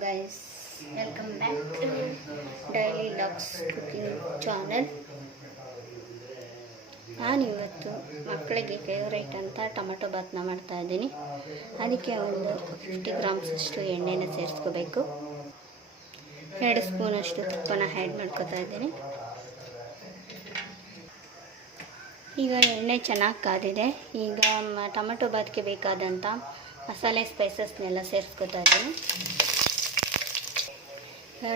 guys, welcome back to Daily Logs Cooking channel. ನಾನಿವತ್ತು ಮಕ್ಕಳಿಗೆ favourite ಅಂತ ಟೊಮೆಟೊ ಬಾತ್ನ ಮಾಡ್ತಾ ಇದ್ದೀನಿ. ಅದಕ್ಕೆ ಒಂದು 50 ಗ್ರಾಮ್ಸ್ ಅಷ್ಟು ಎಣ್ಣೆನ ಸೇರಿಸ್ಕೋಬೇಕು. 2 ಸ್ಪೂನ್ ಅಷ್ಟು ತುಪ್ಪನ ಆ್ಯಡ್ ಮಾಡ್ಕೊತಾ ಇದ್ದೀನಿ. ಈಗ ಎಣ್ಣೆ ಚೆನ್ನಾಗಿ ಕಾದಿದೆ. ಈಗ ಟೊಮೆಟೊ ಬಾತ್ಗೆ ಬೇಕಾದಂಥ ಮಸಾಲೆ ಸ್ಪೈಸಸ್ನೆಲ್ಲ ಸೇರಿಸ್ಕೊತಾ ಇದ್ದೀನಿ.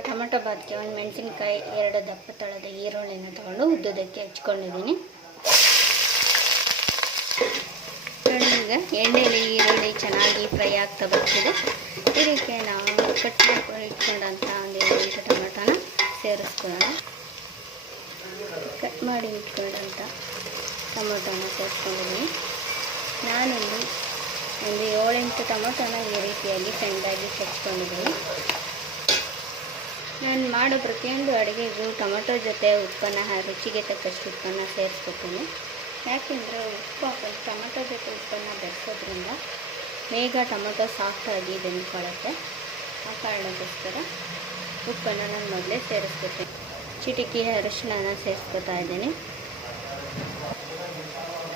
ಟೊಮೆಟೊ ಬಾತ್ಗೆ ಒಂದು ಮೆಣಸಿನ್ಕಾಯಿ, 2 ದಪ್ಪ ತಳದ ಈರುಳ್ಳಿನ ತೊಗೊಂಡು ಉದ್ದದಕ್ಕೆ ಹಚ್ಕೊಂಡಿದ್ದೀನಿ. ಈಗ ಎಣ್ಣೆಯಲ್ಲಿ ಈರುಳ್ಳಿ ಚೆನ್ನಾಗಿ ಫ್ರೈ ಆಗ್ತಾ ಬರ್ತಿದೆ. ಇದಕ್ಕೆ ನಾವು ಕಟ್ ಮಾಡ್ಕೊಂಡು ಇಟ್ಕೊಂಡಂಥ ಒಂದು 8 ಟೊಮೆಟೊನ ಸೇರಿಸ್ಕೊಳ್ಳೋಣ. ಕಟ್ ಮಾಡಿ ಇಟ್ಕೊಂಡಂಥ ಟೊಮೆಟೊನ ಸೇರಿಸ್ಕೊಂಡಿದ್ದೀನಿ. ನಾನೊಂದು 7-8 ಟೊಮೆಟೊನ ಈ ರೀತಿಯಾಗಿ ಸಣ್ಣದಾಗಿ ಹಚ್ಕೊಂಡಿದ್ದೀನಿ. ನಾನು ಮಾಡೋ ಪ್ರತಿಯೊಂದು ಅಡುಗೆಗೂ ಟೊಮೆಟೊ ಜೊತೆ ಉಪ್ಪನ್ನು ರುಚಿಗೆ ತಕ್ಕಷ್ಟು ಉಪ್ಪನ್ನು ಸೇರಿಸ್ಕೊತೀನಿ. ಯಾಕೆಂದರೆ ಟೊಮೆಟೊ ಜೊತೆ ಉಪ್ಪನ್ನು ಬೆರೆಸೋದ್ರಿಂದ ಬೇಗ ಟೊಮೆಟೊ ಸಾಫ್ಟಾಗಿ ಬೆಂದ್ಕೊಳ್ಳುತ್ತೆ. ಆ ಕಾರಣಕ್ಕೋಸ್ಕರ ಉಪ್ಪನ್ನು ನಾನು ಮೊದಲೇ ಸೇರಿಸ್ಕೊತೀನಿ. ಚಿಟಿಕೆ ಅರಿಶಿಣನ ಸೇರಿಸ್ಕೊತಾ ಇದ್ದೀನಿ.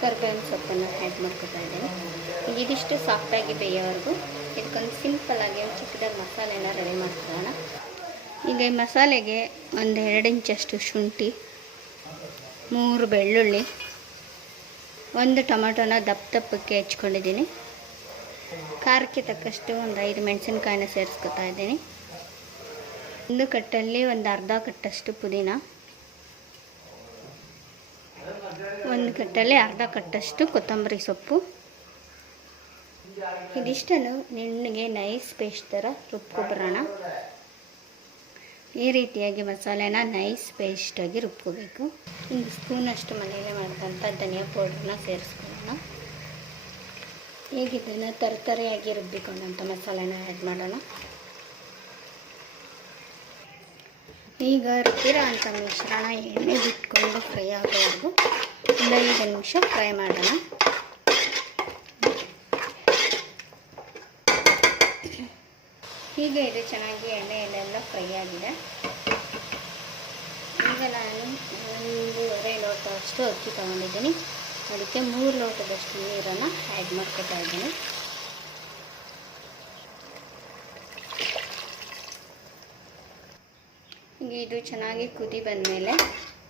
ಕರಿಬೇವಿನ ಸೊಪ್ಪನ್ನು ಆ್ಯಡ್ ಮಾಡ್ಕೊತಾ ಇದ್ದೀನಿ. ಇದಿಷ್ಟು ಸಾಫ್ಟಾಗಿ ಬೇಯೋವರೆಗೂ ಇದಕ್ಕೊಂದು ಸಿಂಪಲ್ಲಾಗಿ ಒಂದು ಚಿಕ್ಕದಾಗಿ ಮಸಾಲೆನ ರೆಡಿ ಮಾಡ್ಕೊಳ್ಳೋಣ. ಈಗ ಈ ಮಸಾಲೆಗೆ ಒಂದು 2 ಇಂಚಷ್ಟು ಶುಂಠಿ, 3 ಬೆಳ್ಳುಳ್ಳಿ, 1 ಟೊಮೆಟೊನ ದಪ್ಪಕ್ಕೆ ಹೆಚ್ಕೊಂಡಿದ್ದೀನಿ. ಖಾರಕ್ಕೆ ತಕ್ಕಷ್ಟು ಒಂದು 5 ಮೆಣಸಿನ್ಕಾಯಿನ ಸೇರಿಸ್ಕೊತಾ ಇದ್ದೀನಿ. ಒಂದು ಕಟ್ಟಲ್ಲಿ ಒಂದು ಅರ್ಧ ಕಟ್ಟಷ್ಟು ಪುದೀನ, 1 ಕಟ್ಟಲ್ಲಿ ಅರ್ಧ ಕಟ್ಟಷ್ಟು ಕೊತ್ತಂಬರಿ ಸೊಪ್ಪು. ಇದಿಷ್ಟನ್ನು ನಿಣ್ಣಗೆ ನೈಸ್ ಪೇಸ್ಟ್ ಥರ ರುಬ್ಕೊಬರೋಣ. ಈ ರೀತಿಯಾಗಿ ಮಸಾಲೆನ ನೈಸ್ ಪೇಸ್ಟಾಗಿ ರುಬ್ಕೋಬೇಕು. 1 ಸ್ಪೂನಷ್ಟು ಮನೆಯಲ್ಲೇ ಮಾಡಿದಂಥ ಧನಿಯಾ ಪೌಡ್ರನ್ನ ಸೇರಿಸ್ಕೊಳ್ಳೋಣ. ಈಗ ಇದನ್ನು ತರತರೆಯಾಗಿ ರುಬ್ಬಿಕೊಂಡಂಥ ಮಸಾಲೆನ ಆ್ಯಡ್ ಮಾಡೋಣ. ಈಗ ರುಬ್ಬಿರೋ ಅಂಥ ಮಿಶ್ರಣ ಎಣ್ಣೆ ಬಿಟ್ಕೊಂಡು ಫ್ರೈ ಆಗೋವರೆಗೂ ಒಂದು 5 ನಿಮಿಷ ಫ್ರೈ ಮಾಡೋಣ. ಹೀಗೆ ಇದು ಚೆನ್ನಾಗಿ ಎಣ್ಣೆಯಲ್ಲೆಲ್ಲ ಫ್ರೈ ಆಗಿದೆ. ಈಗ ನಾನು 1.5 ಲೋಟ ಅಷ್ಟು ಅಕ್ಕಿ ತೊಗೊಂಡಿದ್ದೀನಿ. ಅದಕ್ಕೆ 3 ಲೋಟದಷ್ಟು ನೀರನ್ನು ಆ್ಯಡ್ ಮಾಡ್ಕೊತಾ ಇದ್ದೀನಿ. ಇದು ಚೆನ್ನಾಗಿ ಕುದಿ ಬಂದಮೇಲೆ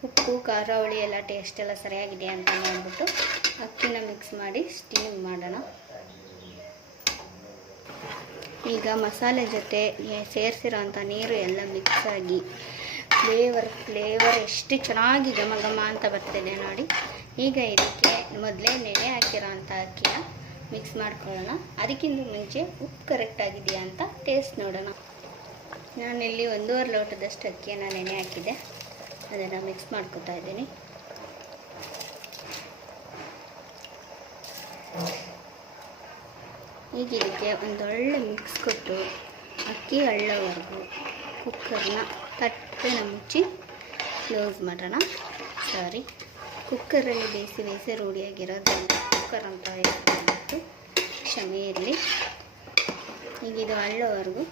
ಉಪ್ಪು, ಖಾರ, ಹುಳಿ ಎಲ್ಲ ಟೇಸ್ಟ್ ಎಲ್ಲ ಸರಿಯಾಗಿದೆ ಅಂತ ನೋಡ್ಬಿಟ್ಟು ಅಕ್ಕಿನ ಮಿಕ್ಸ್ ಮಾಡಿ ಸ್ಟೀಮ್ ಮಾಡೋಣ. ಈಗ ಮಸಾಲೆ ಜೊತೆ ಸೇರಿಸಿರೋಂಥ ನೀರು ಎಲ್ಲ ಮಿಕ್ಸ್ ಆಗಿ ಫ್ಲೇವರ್ ಎಷ್ಟು ಚೆನ್ನಾಗಿ ಘಮ ಘಮ ಅಂತ ಬರ್ತಿದೆ ನೋಡಿ. ಈಗ ಇದಕ್ಕೆ ಮೊದಲೇ ನೆನೆ ಹಾಕಿರೋಂಥ ಅಕ್ಕಿನ ಮಿಕ್ಸ್ ಮಾಡ್ಕೊಳ್ಳೋಣ. ಅದಕ್ಕಿಂತ ಮುಂಚೆ ಉಪ್ಪು ಕರೆಕ್ಟ್ ಆಗಿದೆಯಾ ಅಂತ ಟೇಸ್ಟ್ ನೋಡೋಣ. ನಾನಿಲ್ಲಿ 1.5 ಲೋಟದಷ್ಟು ಅಕ್ಕಿಯನ್ನು ನೆನೆ ಹಾಕಿದ್ದೆ. ಅದನ್ನು ಮಿಕ್ಸ್ ಮಾಡ್ಕೊತಾ ಇದ್ದೀನಿ. ಈಗ ಇದಕ್ಕೆ ಒಂದೊಳ್ಳೆ ಮಿಕ್ಸ್ ಕೊಟ್ಟು ಅಕ್ಕಿ ಹಳ್ಳೋವರೆಗೂ ಕುಕ್ಕರ್ನ ತಟ್ಟೆನ ಮುಚ್ಚಿ ಕ್ಲೋಸ್ ಮಾಡೋಣ. ಕುಕ್ಕರಲ್ಲಿ ಬೇಯಿಸಿ ರೂಢಿಯಾಗಿರೋದ್ರಿಂದ ಕುಕ್ಕರ್ ಅಂತ ಹೇಳ್ಬಿಟ್ಟು ಕ್ಷಮೆ ಇರಲಿ. ಈಗ ಇದು ಹಳ್ಳೋವರೆಗೂ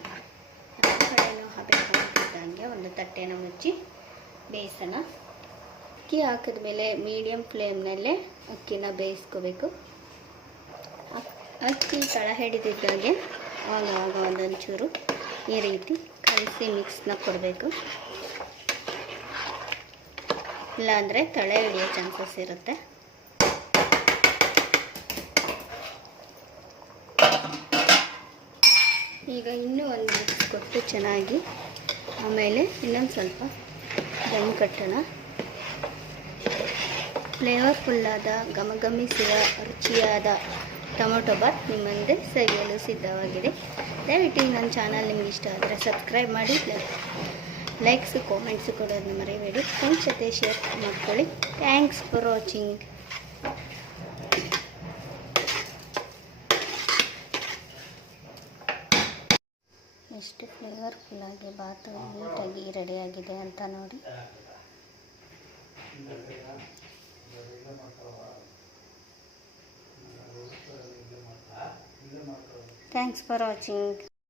ಆ ಕಡೆನೂ ಹಾಕಬೇಕಂತಿದ್ದಂಗೆ ಒಂದು ತಟ್ಟೆನ ಮುಚ್ಚಿ ಬೇಯಿಸೋಣ. ಅಕ್ಕಿ ಹಾಕಿದ ಮೇಲೆ ಮೀಡಿಯಮ್ ಫ್ಲೇಮ್ನಲ್ಲೇ ಅಕ್ಕಿನ ಬೇಯಿಸ್ಕೋಬೇಕು. ಅಕ್ಕಿ ತಳ ಹಿಡಿದಿದ್ದಾಗೆ ಆವಾಗ ಒಂದೊಂಚೂರು ಈ ರೀತಿ ಕಲಸಿ ಮಿಕ್ಸ್ನ ಕೊಡಬೇಕು. ಇಲ್ಲಾಂದರೆ ತಳೆ ಹಿಡಿಯೋ ಚಾನ್ಸಸ್ ಇರುತ್ತೆ. ಈಗ ಇನ್ನೂ ಒಂದು ಮಿಕ್ಸ್ ಕೊಟ್ಟು ಚೆನ್ನಾಗಿ ಆಮೇಲೆ ಇನ್ನೊಂದು ಸ್ವಲ್ಪ ದಮ್ ಕಟ್ಟೋಣ. ಫ್ಲೇವರ್ಫುಲ್ಲಾದ ಘಮಘಮಿಸಿದ ರುಚಿಯಾದ ಟೊಮೆಟೊ ಬಾತ್ ನಿಮ್ಮ ಮುಂದೆ ಸವಿಯಲು ಸಿದ್ಧವಾಗಿದೆ. ದಯವಿಟ್ಟು ನನ್ನ ಚಾನಲ್ ನಿಮ್ಗೆ ಇಷ್ಟ ಆದರೆ ಸಬ್ಸ್ಕ್ರೈಬ್ ಮಾಡಿ, ಲೈಕ್ಸು ಕಾಮೆಂಟ್ಸು ಕೊಡೋದನ್ನ ಮರಿಬೇಡಿ. ಫ್ರೆಂಡ್ಸ್ ಜೊತೆ ಶೇರ್ ಮಾಡ್ಕೊಳ್ಳಿ. Thanks for watching. ಎಷ್ಟು ಫ್ಲೇವರ್ಫುಲ್ಲಾಗಿ ಬಾತು ನೀಟಾಗಿ ರೆಡಿಯಾಗಿದೆ ಅಂತ ನೋಡಿ. Thanks for watching.